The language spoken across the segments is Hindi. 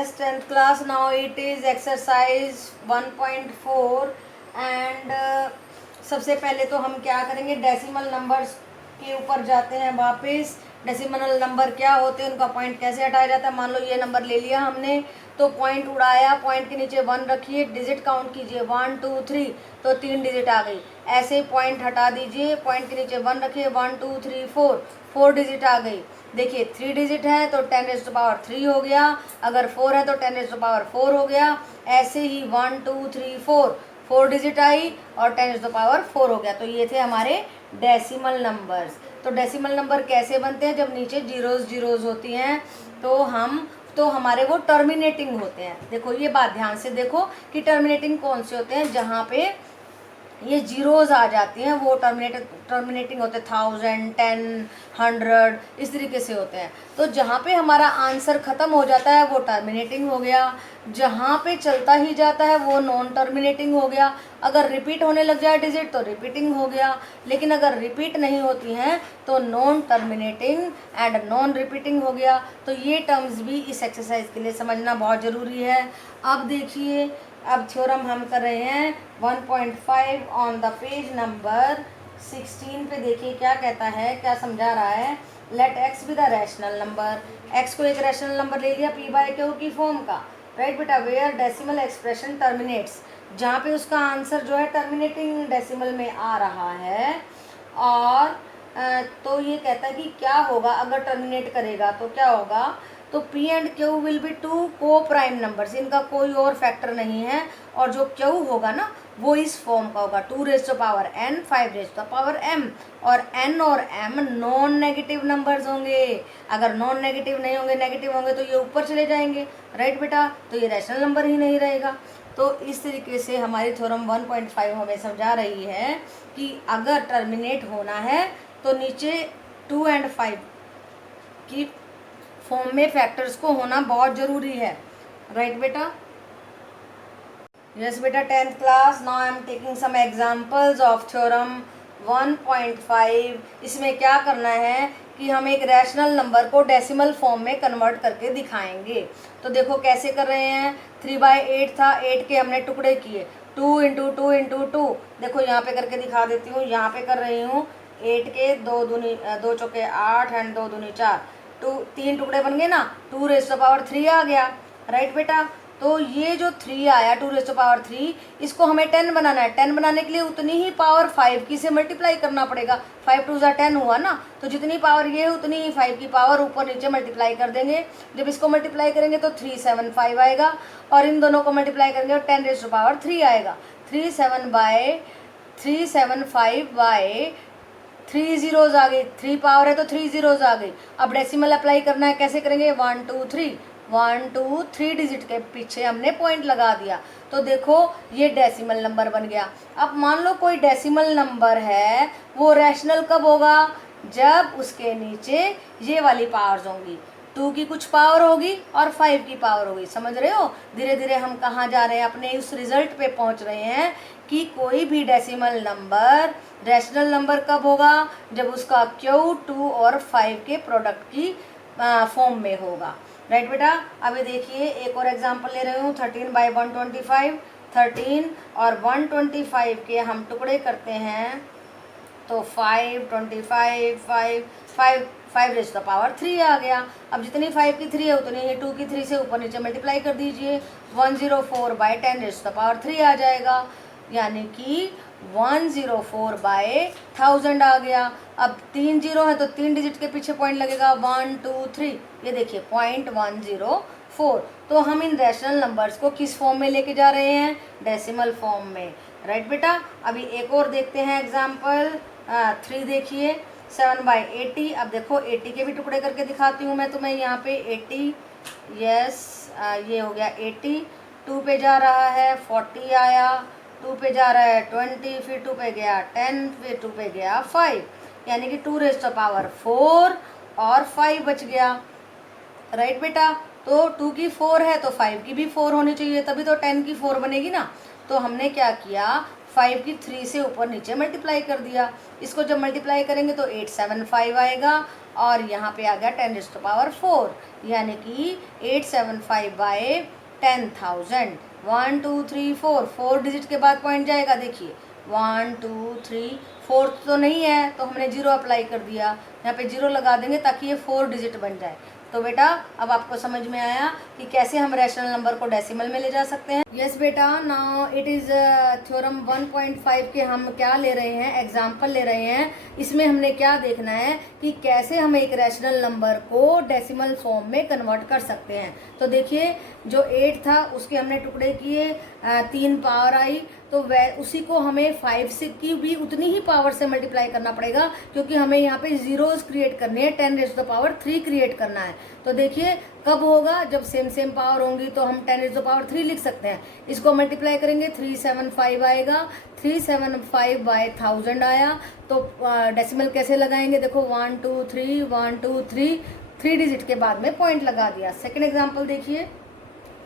Yes, 10th class. Now it is exercise 1.4 and सबसे पहले तो हम क्या करेंगे, डेसिमल नंबर्स के ऊपर जाते हैं वापस। डेसिमल नंबर क्या होते हैं, उनका पॉइंट कैसे हटाया जाता है। मान लो ये नंबर ले लिया हमने, तो पॉइंट उड़ाया, पॉइंट के नीचे 1 रखिए, डिजिट काउंट कीजिए 1 2 3, तो 3 डिजिट आ गई। ऐसे ही पॉइंट हटा दीजिए, पॉइंट के नीचे 1 रखिए, 1 2 3 4 डिजिट आ गई। देखिए 3 डिजिट है तो 10⁻³ हो गया, अगर 4 है तो 10⁻4 हो गया। ऐसे ही 1 2 3 4 डिजिट आई और 10⁻4 हो गया। तो ये थे हमारे डेसिमल नंबर्स। तो डेसिमल नंबर कैसे बनते हैं, जब नीचे जीरोज होती हैं तो हमारे वो टर्मिनेटिंग होते हैं। देखो ये बात ध्यान से देखो कि टर्मिनेटिंग कौन से होते हैं, जहाँ पे ये जीरोज आ जाती हैं वो टर्मिनेटिंग होते हैं 1000 10 100 इस तरीके से होते हैं। तो जहाँ पे हमारा आंसर ख़त्म हो जाता है वो टर्मिनेटिंग हो गया, जहाँ पे चलता ही जाता है वो नॉन टर्मिनेटिंग हो गया। अगर रिपीट होने लग जाए डिजिट तो रिपीटिंग हो गया, लेकिन अगर रिपीट नहीं होती हैं तो non terminating and non repeating हो गया। तो ये टर्म्स भी इस एक्सरसाइज के लिए समझना बहुत ज़रूरी है। अब देखिए, अब थ्योरम हम कर रहे हैं 1.5 ऑन द पेज नंबर 16 पे। देखिए क्या कहता है, क्या समझा रहा है। Let x be the rational number. X को एक रैशनल नंबर ले लिया p/q की फॉर्म का, राइट बेटा। वेयर डेसिमल एक्सप्रेशन टर्मिनेट्स, जहाँ पे उसका आंसर जो है टर्मिनेटिंग डेसिमल में आ रहा है। और तो ये कहता है कि क्या होगा अगर टर्मिनेट करेगा तो क्या होगा। तो P and Q will be 2 को प्राइम नंबर्स, इनका कोई और फैक्टर नहीं है। और जो Q होगा ना वो इस फॉर्म का होगा 2⁻n 5⁻m, और n और m नॉन नेगेटिव नंबर्स होंगे। अगर नॉन नेगेटिव नहीं होंगे, नेगेटिव होंगे तो ये ऊपर चले जाएंगे, राइट बेटा। तो ये रैशनल नंबर ही नहीं रहेगा। तो इस तरीके से हमारी थ्योरम 1.5 हमें समझा रही है कि अगर टर्मिनेट होना है तो नीचे 2 और 5 की फॉर्म में फैक्टर्स को होना बहुत ज़रूरी है, राइट बेटा। यस बेटा, 10th class. Now I am taking some examples of theorem 1.5। इसमें क्या करना है कि हम एक रैशनल नंबर को डेसिमल फॉर्म में कन्वर्ट करके दिखाएंगे। तो देखो कैसे कर रहे हैं। 3/8 था, 8 के हमने टुकड़े किए, 2 × 2 × 2। देखो यहाँ पे करके दिखा देती हूँ, यहाँ पे कर रही हूँ। 8 के 2 चौके 8 एंड 2 दूनी 4, 3 टुकड़े बन गए ना, 2⁻³ आ गया, राइट बेटा। तो ये जो 3 आया 2⁻3, इसको हमें 10 बनाना है। 10 बनाने के लिए उतनी ही पावर 5 की से मल्टीप्लाई करना पड़ेगा। 5 2 10 हुआ ना, तो जितनी पावर ये है उतनी ही 5 की पावर ऊपर नीचे मल्टीप्लाई कर देंगे। जब इसको मल्टीप्लाई करेंगे तो 375 आएगा, और इन दोनों को मल्टीप्लाई करेंगे और 10⁻³ आएगा। 3 जीरोज आ गई, 3 पावर है तो 3 जीरोज आ गई। अब डेसिमल अप्लाई करना है, कैसे करेंगे। 1 2 3 1 2 3 डिजिट के पीछे हमने पॉइंट लगा दिया, तो देखो ये डेसिमल नंबर बन गया। अब मान लो कोई डेसिमल नंबर है, वो रैशनल कब होगा, जब उसके नीचे ये वाली पावर्स होंगी। 2 की कुछ पावर होगी और 5 की पावर होगी। समझ रहे हो, धीरे धीरे हम कहाँ जा रहे हैं, अपने उस रिजल्ट पे पहुँच रहे हैं कि कोई भी डेसिमल नंबर रैशनल नंबर कब होगा, जब उसका Q 2 और 5 के प्रोडक्ट की फॉर्म में होगा, राइट बेटा। अभी देखिए एक और एग्जांपल ले रही हूँ। 13/125, 13 और 125 के हम टुकड़े करते हैं तो 5 25 5⁵ आ गया। अब जितनी 5 की 3 है उतनी ही 2 की 3 से ऊपर नीचे मल्टीप्लाई कर दीजिए, 104/10⁻³ आ जाएगा, यानी कि 104/1000 आ गया। अब 3 जीरो है तो 3 डिजिट के पीछे पॉइंट लगेगा, 1 2 3, ये देखिए 0.104। तो हम इन रैशनल नंबर्स को किस फॉर्म में लेके जा रहे हैं, डेसिमल फॉर्म में, राइट बेटा। अभी एक और देखते हैं एग्जाम्पल 3। देखिए 7/80। अब देखो 80 के भी टुकड़े करके दिखाती हूँ मैं तुम्हें। यहाँ पे 80, यस ये हो गया 80। 2 पे जा रहा है 40 आया, 2 पे जा रहा है 20, फिर 2 पे गया 10, फिर 2 पे गया 5, यानी कि 2⁻4 और 5 बच गया, राइट बेटा। तो 2 की 4 है तो 5 की भी 4 होनी चाहिए, तभी तो 10 की 4 बनेगी ना। तो हमने क्या किया, 5 की 3 से ऊपर नीचे मल्टीप्लाई कर दिया। इसको जब मल्टीप्लाई करेंगे तो 875 आएगा और यहाँ पे आ गया 10⁴, यानी कि 875 बाय 10,000। 1 2 3 4, 4 डिजिट के बाद पॉइंट जाएगा। देखिए 1 2 3, फोर्थ तो नहीं है तो हमने 0 अप्लाई कर दिया, यहाँ पे 0 लगा देंगे ताकि ये 4 डिजिट बन जाए। तो बेटा अब आपको समझ में आया कि कैसे हम रैशनल नंबर को डेसिमल में ले जा सकते हैं। यस बेटा, नाउ इट इज़ थ्योरम 1.5 के हम क्या ले रहे हैं, एग्जाम्पल ले रहे हैं। इसमें हमने क्या देखना है कि कैसे हम एक रैशनल नंबर को डेसिमल फॉर्म में कन्वर्ट कर सकते हैं। तो देखिए जो 8 था उसके हमने टुकड़े किए, 3 पावर आई, तो वह उसी को हमें 5 से की भी उतनी ही पावर से मल्टीप्लाई करना पड़ेगा, क्योंकि हमें यहाँ पे जीरोस क्रिएट करने हैं, 10⁻³ क्रिएट करना है। तो देखिए कब होगा, जब सेम पावर होंगी तो हम 10⁻³ लिख सकते हैं। इसको मल्टीप्लाई करेंगे 375 आएगा, 375 बाय 1000 आया। तो डेसिमल कैसे लगाएंगे, देखो 1 2 3 1 2 3, 3 डिजिट के बाद में पॉइंट लगा दिया। सेकेंड एग्जाम्पल देखिए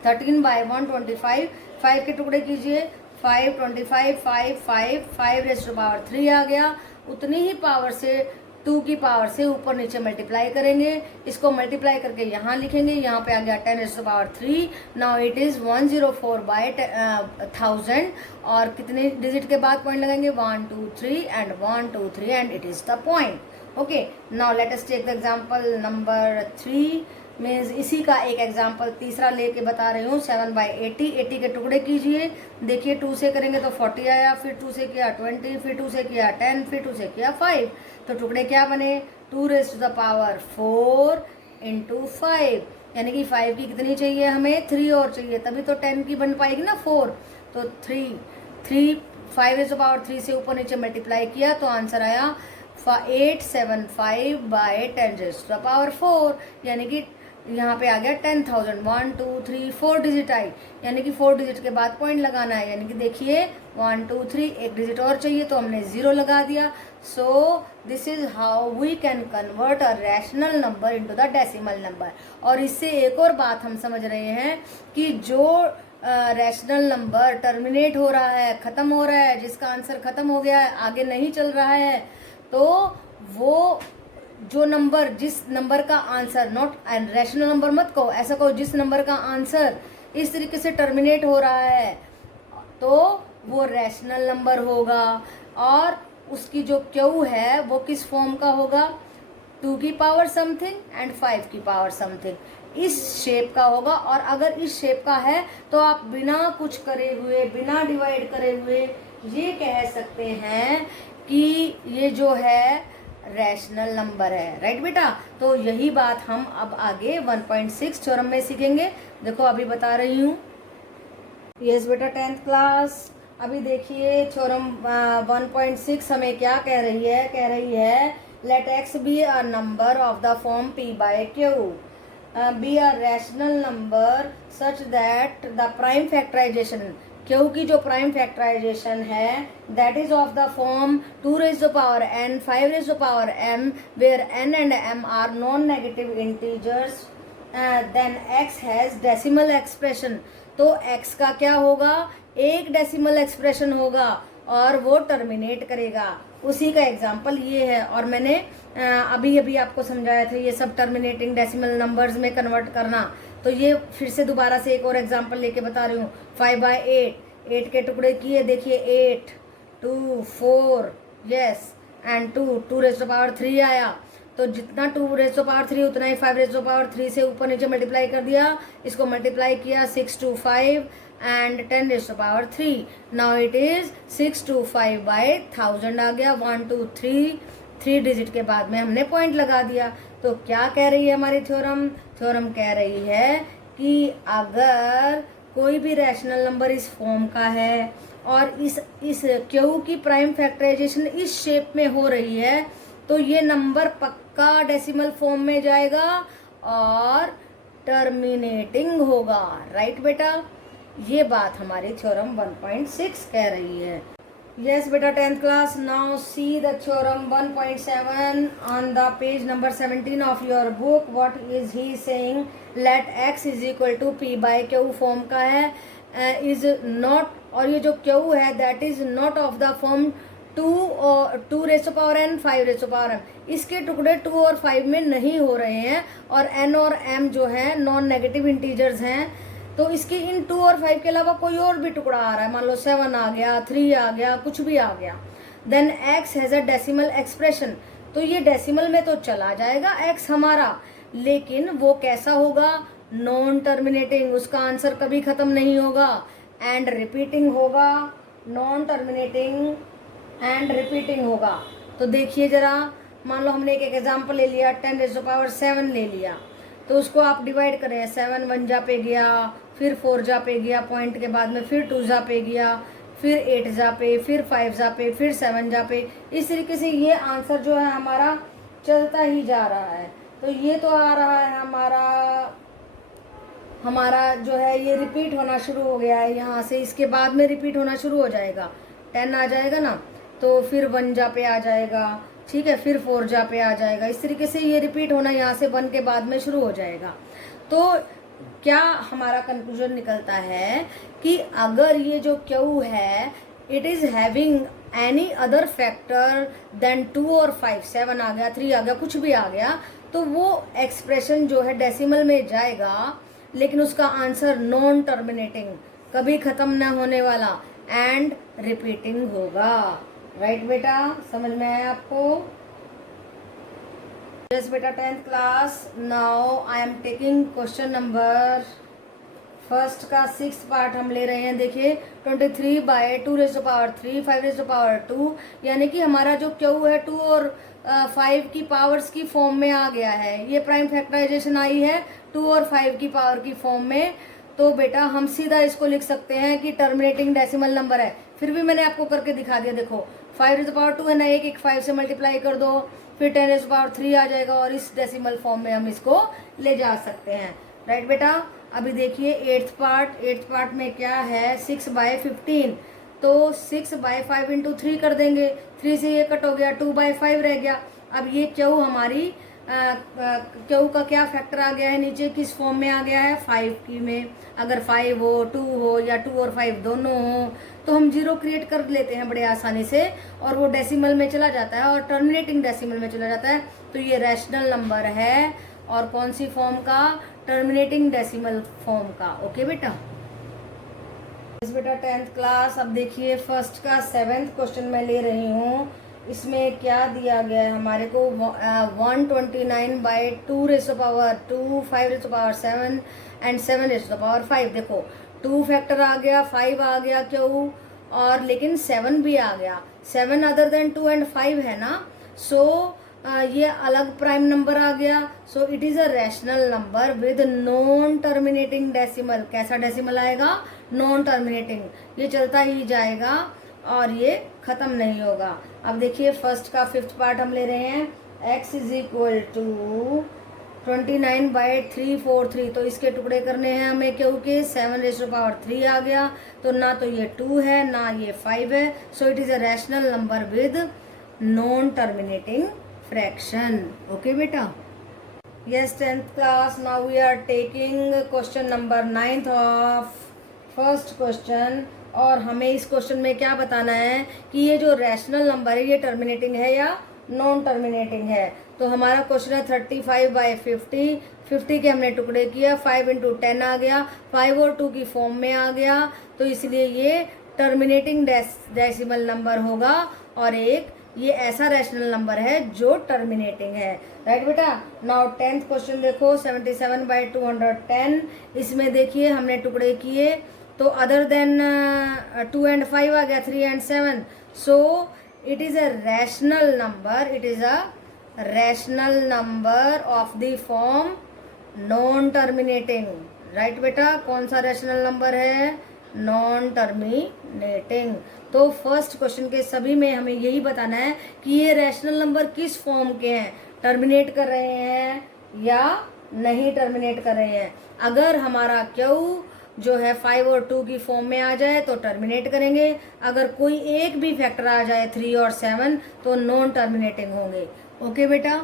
13 बाय 125, 5 के टुकड़े कीजिए, 5 25 5 5 5⁻³ आ गया। उतनी ही पावर से 2 की पावर से ऊपर नीचे मल्टीप्लाई करेंगे। इसको मल्टीप्लाई करके यहाँ लिखेंगे, यहाँ पे आ गया 10⁻³। नाउ इट इज़ 104 बाय 1000 और कितने डिजिट के बाद पॉइंट लगाएंगे, 1 2 3 and 1 2 3 and it is the point. Okay, now let us take the example number 3। Means इसी का एक एग्जाम्पल तीसरा लेके बता रही हूँ। 7 बाय 80, 80 के टुकड़े कीजिए। देखिए 2 से करेंगे तो 40 आया, फिर 2 से किया 20, फिर 2 से किया 10, फिर 2 से किया 5। तो टुकड़े क्या बने, 2⁻⁴ इंटू 5, यानी कि 5 की कितनी चाहिए हमें, 3 और चाहिए, तभी तो 10 की बन पाएगी ना 4। तो 3 5⁻³ से ऊपर नीचे मल्टीप्लाई किया तो आंसर आया 875 बाय 10⁻⁴, यानी कि यहाँ पे आ गया 10,000। 1 2 3 4 डिजिट आई, यानी कि 4 डिजिट के बाद पॉइंट लगाना है। यानी कि देखिए 1 2 3, एक डिजिट और चाहिए तो हमने 0 लगा दिया। So this is how we can convert a rational number into the decimal number. और इससे एक और बात हम समझ रहे हैं कि जो रैशनल नंबर टर्मिनेट हो रहा है, ख़त्म हो रहा है, जिसका आंसर ख़त्म हो गया है, आगे नहीं चल रहा है, तो वो जो नंबर, जिस नंबर का answer, not and rational number मत कहो, ऐसा कहो जिस नंबर का आंसर इस तरीके से टर्मिनेट हो रहा है तो वो रैशनल नंबर होगा। और उसकी जो क्यू है वो किस फॉर्म का होगा, 2 की पावर समथिंग एंड 5 की पावर समथिंग, इस शेप का होगा। और अगर इस शेप का है तो आप बिना कुछ करे हुए, बिना डिवाइड करे हुए ये कह सकते हैं कि ये जो है रैशनल नंबर है। राइट बेटा, तो यही बात हम अब आगे 1.6 थ्योरम में सीखेंगे। देखो अभी बता रही हूँ। यस बेटा 10th क्लास, अभी देखिए थ्योरम 1.6 हमें क्या कह रही है, कह रही है let x be a number of the form p by q, be a rational number such that the prime factorization, q की जो प्राइम फैक्टराइजेशन है that is of the form 2⁻n 5⁻m where n and m are non negative integers, then x has decimal expression. तो x का क्या होगा, एक डेसिमल एक्सप्रेशन होगा और वो टर्मिनेट करेगा। उसी का एग्जाम्पल ये है, और मैंने अभी अभी आपको समझाया था ये सब टर्मिनेटिंग डेसिमल नंबर्स में कन्वर्ट करना। तो ये फिर से दोबारा से एक और एग्जाम्पल लेके बता रही हूँ। 5 बाय 8, 8 के टुकड़े किए, देखिए 8 2 4 यस एंड 2⁻³ आया। तो जितना 2⁻³ उतना ही 5⁻³ से ऊपर नीचे मल्टीप्लाई कर दिया। इसको मल्टीप्लाई किया 6 2 5 and 10⁻³। Now it is 625 by 1000 आ गया। 1 2 3 डिजिट के बाद में हमने पॉइंट लगा दिया। तो क्या कह रही है हमारी थ्योरम, थ्योरम कह रही है कि अगर कोई भी रैशनल नंबर इस फॉर्म का है और इस क्यू की प्राइम फैक्टराइजेशन इस शेप में हो रही है तो ये नंबर पक्का डेसिमल फॉर्म में जाएगा और टर्मिनेटिंग होगा। राइट बेटा, ये बात हमारी थ्योरम 1.6 कह रही है। यस बेटा 10th class, now see the theorem 1.7 on the page number 17 of your book. What is he saying, let x is equal to p by q form का है इज नॉट, और ये जो क्यू है that is not of the form 2 raise to power n 5 raise to power m, इसके टुकड़े 2 और 5 में नहीं हो रहे हैं, और n और m जो है नॉन नेगेटिव इंटीजर्स हैं, तो इसके इन 2 और 5 के अलावा कोई और भी टुकड़ा आ रहा है, मान लो 7 आ गया, 3 आ गया, कुछ भी आ गया, then x has a decimal expression, तो ये डेसिमल में तो चला जाएगा x हमारा, लेकिन वो कैसा होगा, नॉन टर्मिनेटिंग, उसका आंसर कभी खत्म नहीं होगा, एंड रिपीटिंग होगा, नॉन टर्मिनेटिंग एंड रिपीटिंग होगा। तो देखिए जरा, मान लो हमने एक एग्जाम्पल ले लिया, 10 रेज़ टू पावर 7 ले लिया, तो उसको आप डिवाइड करें, 7 1 जा पे गया, फिर 4 जा पे गया, पॉइंट के बाद में फिर 2 जा पे गया, फिर 8 जा पे, फिर 5 जा पे, फिर 7 जा पे, इस तरीके से ये आंसर जो है हमारा चलता ही जा रहा है। तो ये तो आ रहा है हमारा जो है ये रिपीट होना शुरू हो गया है यहाँ से, इसके बाद में रिपीट होना शुरू हो जाएगा, 10 आ जाएगा ना, तो फिर 1 जा पे आ जाएगा, ठीक है, फिर 4 जा पे आ जाएगा, इस तरीके से ये रिपीट होना यहाँ से 1 के बाद में शुरू हो जाएगा। तो क्या हमारा कंक्लूजन निकलता है कि अगर ये जो क्यू है it is having any other factor than 2 और 5, 7 आ गया, 3 आ गया, कुछ भी आ गया, तो वो एक्सप्रेशन जो है डेसिमल में जाएगा, लेकिन उसका आंसर नॉन टर्मिनेटिंग, कभी ख़त्म ना होने वाला, एंड रिपीटिंग होगा। राइट बेटा, समझ में आया आपको? यस बेटा, 10th class. Now I am taking question number first का 6th पार्ट हम ले रहे हैं। देखिए 23/2 raise to power 3 5 raise to power 2, यानी कि हमारा जो क्यू है 2 और 5 की पावर्स की फॉर्म में आ गया है, ये प्राइम फैक्टराइजेशन आई है 2 और 5 की पावर की फॉर्म में। तो बेटा हम सीधा इसको लिख सकते हैं कि टर्मिनेटिंग डेसिमल नंबर है। फिर भी मैंने आपको करके दिखा दिया, देखो 5 रेज़ टू पावर 2 है ना, एक 5 से मल्टीप्लाई कर दो, फिर 10 रेज़ टू पावर 3 आ जाएगा, और इस डेसिमल फॉर्म में हम इसको ले जा सकते हैं। राइट बेटा, अभी देखिए 8th पार्ट में क्या है, 6/15, तो 6/5 इंटू 3 कर देंगे, 3 से ये कट हो गया, 2/5 रह गया। अब ये क्यू हमारी क्यू का क्या फैक्टर आ गया है, नीचे किस फॉर्म में आ गया है, 5 की में। अगर 5 हो, 2 हो, या 2 और 5 दोनों हो, तो हम 0 क्रिएट कर लेते हैं बड़े आसानी से, और वो डेसिमल में चला जाता है, और टर्मिनेटिंग डेसिमल में चला जाता है। तो ये रैशनल नंबर है, और कौन सी फॉर्म का, टर्मिनेटिंग डेसिमल फॉर्म का। ओके बेटा, इस बेटा 10th क्लास। अब देखिए फर्स्ट का 7th क्वेश्चन मैं ले रही हूँ। इसमें क्या दिया गया है हमारे को, 129/2 raise to power 2 5 raise to power 7 and 7 raise to power 5। देखो 2 फैक्टर आ गया, 5 आ गया क्यों, और लेकिन 7 भी आ गया, 7 अदर देन 2 एंड 5 है ना, सो ये अलग प्राइम नंबर आ गया। सो it is a rational number with non terminating decimal. कैसा डेसिमल आएगा, नॉन टर्मिनेटिंग, ये चलता ही जाएगा और ये ख़त्म नहीं होगा। अब देखिए फर्स्ट का 5th पार्ट हम ले रहे हैं, x इज इक्वल टू 29/343, तो इसके टुकड़े करने हैं हमें, क्योंकि 7 रेज़ टू पावर 3 आ गया, तो ना तो ये 2 है ना ये 5 है। So it is a rational number with non terminating fraction. Okay बेटा, yes 10th class. Now we are taking question number 9th of first question, और हमें इस क्वेश्चन में क्या बताना है कि ये जो रैशनल नंबर है ये टर्मिनेटिंग है या नॉन टर्मिनेटिंग है। तो हमारा क्वेश्चन है 35/50, 50 के हमने टुकड़े किया, 5 इंटू 10 आ गया, 5 और 2 की फॉर्म में आ गया, तो इसलिए ये टर्मिनेटिंग डेसिमल नंबर होगा, और एक ये ऐसा रैशनल नंबर है जो टर्मिनेटिंग है। राइट बेटा, नाउ 10th क्वेश्चन देखो, 77/210। इसमें देखिए हमने टुकड़े किए, तो अदर देन 2 एंड 5 आ गया, 3 and 7। So it is a rational number, it is a rational number of the form non terminating. Right बेटा, कौन सा रैशनल नंबर है, नॉन टर्मिनेटिंग। तो फर्स्ट क्वेश्चन के सभी में हमें यही बताना है कि ये रैशनल नंबर किस फॉर्म के हैं, टर्मिनेट कर रहे हैं या नहीं टर्मिनेट कर रहे हैं। अगर हमारा क्यू जो है 5 और 2 की फॉर्म में आ जाए तो टर्मिनेट करेंगे, अगर कोई एक भी फैक्टर आ जाए 3 और 7 तो नॉन टर्मिनेटिंग होंगे। ओके बेटा,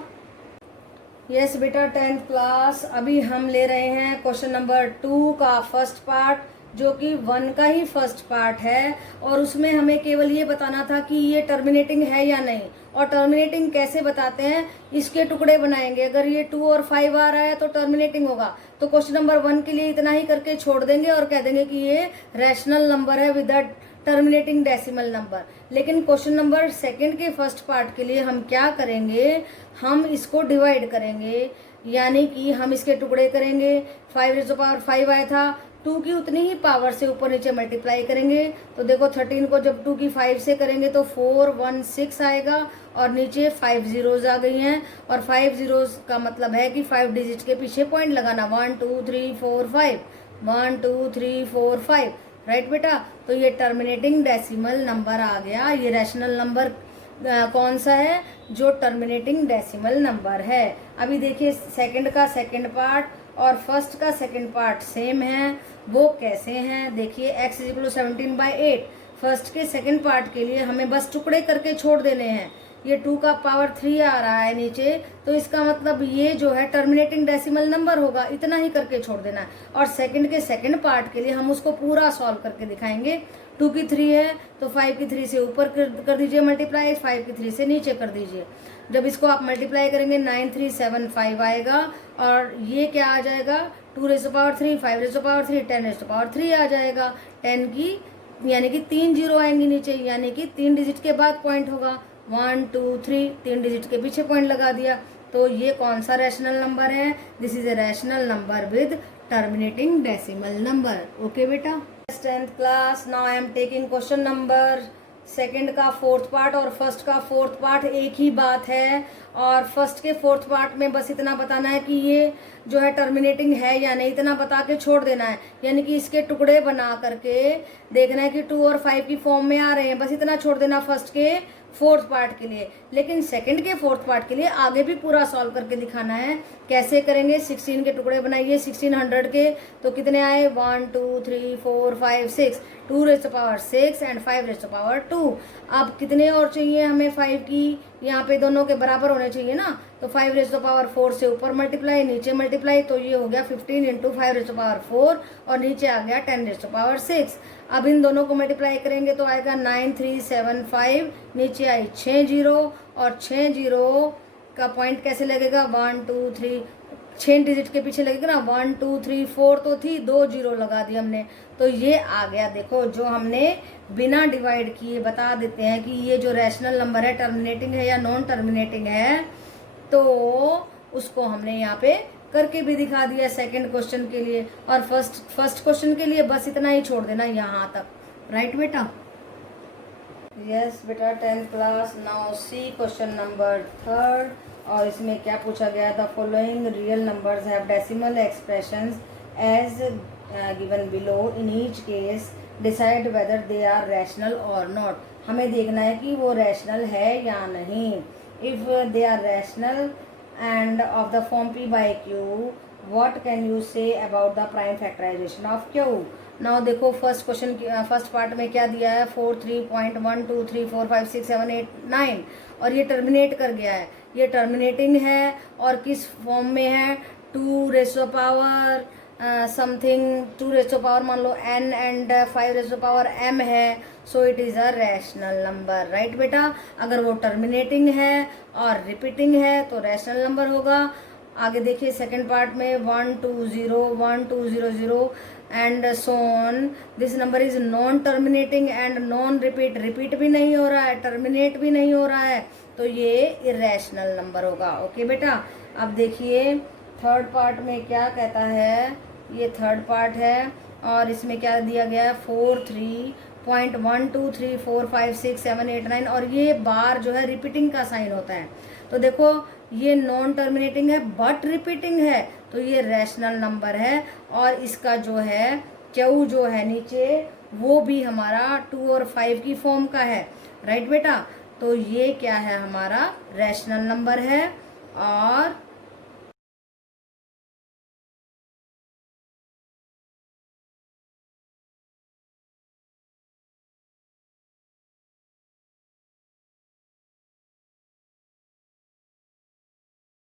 यस बेटा 10th क्लास। अभी हम ले रहे हैं क्वेश्चन नंबर 2 का फर्स्ट पार्ट, जो कि 1 का ही फर्स्ट पार्ट है, और उसमें हमें केवल ये बताना था कि ये टर्मिनेटिंग है या नहीं। और टर्मिनेटिंग कैसे बताते हैं, इसके टुकड़े बनाएंगे। अगर ये 2 और 5 आ रहा है तो टर्मिनेटिंग होगा, तो क्वेश्चन नंबर 1 के लिए इतना ही करके छोड़ देंगे और कह देंगे कि ये रैशनल नंबर है with the terminating decimal number. लेकिन क्वेश्चन नंबर 2 के फर्स्ट पार्ट के लिए हम क्या करेंगे, हम इसको डिवाइड करेंगे, यानी कि हम इसके टुकड़े करेंगे। 5 आया था, 2 की उतनी ही पावर से ऊपर नीचे मल्टीप्लाई करेंगे। तो देखो 13 को जब 2 की 5 से करेंगे तो 416 आएगा, और नीचे 5 जीरोज आ गई हैं, और 5 जीरोज का मतलब है कि 5 डिजिट के पीछे पॉइंट लगाना, 1 2 3 4 5, 1 2 3 4 5, राइट बेटा। तो ये टर्मिनेटिंग डेसिमल नंबर आ गया। ये रैशनल नंबर कौन सा है, जो टर्मिनेटिंग डेसिमल नंबर है। अभी देखिए सेकंड का सेकंड पार्ट और फर्स्ट का सेकंड पार्ट सेम है, वो कैसे हैं देखिए। x = 17/8 फर्स्ट के सेकंड पार्ट के लिए हमें बस टुकड़े करके छोड़ देने हैं। ये 2 का पावर 3 आ रहा है नीचे, तो इसका मतलब ये जो है टर्मिनेटिंग डेसिमल नंबर होगा, इतना ही करके छोड़ देना है। और सेकंड के सेकंड पार्ट के लिए हम उसको पूरा सॉल्व करके दिखाएंगे। 2 की 3 है तो 5 की 3 से ऊपर कर दीजिए मल्टीप्लाई, 5 की 3 से नीचे कर दीजिए। जब इसको आप मल्टीप्लाई करेंगे 9375 आएगा, और ये क्या आ जाएगा, 2⁻3, 5⁻3, 10⁻3 आ जाएगा। 10 की यानी कि 3 जीरो आएंगी नीचे, यानी कि 3 डिजिट के बाद पॉइंट होगा। 1 2 3 3 डिजिट के पीछे पॉइंट लगा दिया। तो ये कौन सा रैशनल नंबर है, this is a rational number with terminating decimal number. Okay बेटा। 10th class, now I am taking question number second का फोर्थ पार्ट और फर्स्ट का फोर्थ पार्ट एक ही बात है। और फर्स्ट के फोर्थ पार्ट में बस इतना बताना है कि ये जो है टर्मिनेटिंग है या नहीं, इतना बता के छोड़ देना है। यानी कि इसके टुकड़े बना करके देखना है कि 2 और 5 की फॉर्म में आ रहे हैं, बस इतना छोड़ देना फर्स्ट के फोर्थ पार्ट के लिए। लेकिन सेकंड के फोर्थ पार्ट के लिए आगे भी पूरा सॉल्व करके दिखाना है। कैसे करेंगे, 16 के टुकड़े बनाइए 1600 के, तो कितने आए, 1 2 3 4 5 6, 2⁻6 एंड 5⁻2। अब कितने और चाहिए हमें 5 की, यहाँ पे दोनों के बराबर होने चाहिए ना, तो 5⁻4 से ऊपर मल्टीप्लाई नीचे मल्टीप्लाई, तो ये हो गया 15 × 5⁻4 और नीचे आ गया 10⁻6। अब इन दोनों को मल्टीप्लाई करेंगे तो आएगा 9375, नीचे आई 6 जीरो, और 6 जीरो का पॉइंट कैसे लगेगा, 1 2 3, 6 डिजिट के पीछे लगेगा ना, 1 2 3 4 तो थी, 2 जीरो लगा दी हमने, तो ये आ गया। देखो जो हमने बिना डिवाइड किए बता देते हैं कि ये जो रैशनल नंबर है टर्मिनेटिंग है या नॉन टर्मिनेटिंग है, तो उसको हमने यहाँ पे करके भी दिखा दिया सेकंड क्वेश्चन के लिए। और फर्स्ट क्वेश्चन के लिए बस इतना ही छोड़ देना यहाँ तक, राइट बेटा। यस बेटा, 10th class, now see question number 3rd। और इसमें क्या पूछा गया, the following real numbers have decimal expressions as given below, in each case decide whether they are rational और नॉट। हमें देखना है कि वो रैशनल है या नहीं। If they are rational and of the form p by q, what can you say about the prime factorization of q? now देखो फर्स्ट क्वेश्चन फर्स्ट पार्ट में क्या दिया है, 4 3.1 2 3 4 5 6 7 8 9, और ये टर्मिनेट कर गया है। ये टर्मिनेटिंग है और किस फॉर्म में है, 2⁻⁻ समथिंग, 2⁻⁻ मान लो n एंड 5⁻m है, so it is a rational number, right बेटा। अगर वो टर्मिनेटिंग है और रिपीटिंग है तो रैशनल नंबर होगा। आगे देखिए सेकंड पार्ट में 1 2 0 1 2 0 0 and so on, this number is non terminating and non repeat, repeat भी नहीं हो रहा है, टर्मिनेट भी नहीं हो रहा है, तो ये इरेशनल नंबर होगा। ओके बेटा। अब देखिए थर्ड पार्ट में क्या कहता है, ये थर्ड पार्ट है और इसमें क्या दिया गया है, 4 3.1 2 3 4 5 6 7 8 9, और ये बार जो है रिपीटिंग का साइन होता है। तो देखो ये नॉन टर्मिनेटिंग है बट रिपीटिंग है, तो ये रैशनल नंबर है। और इसका जो है क्यू जो है नीचे वो भी हमारा 2 और 5 की फॉर्म का है, राइट बेटा। तो ये क्या है, हमारा रैशनल नंबर है। और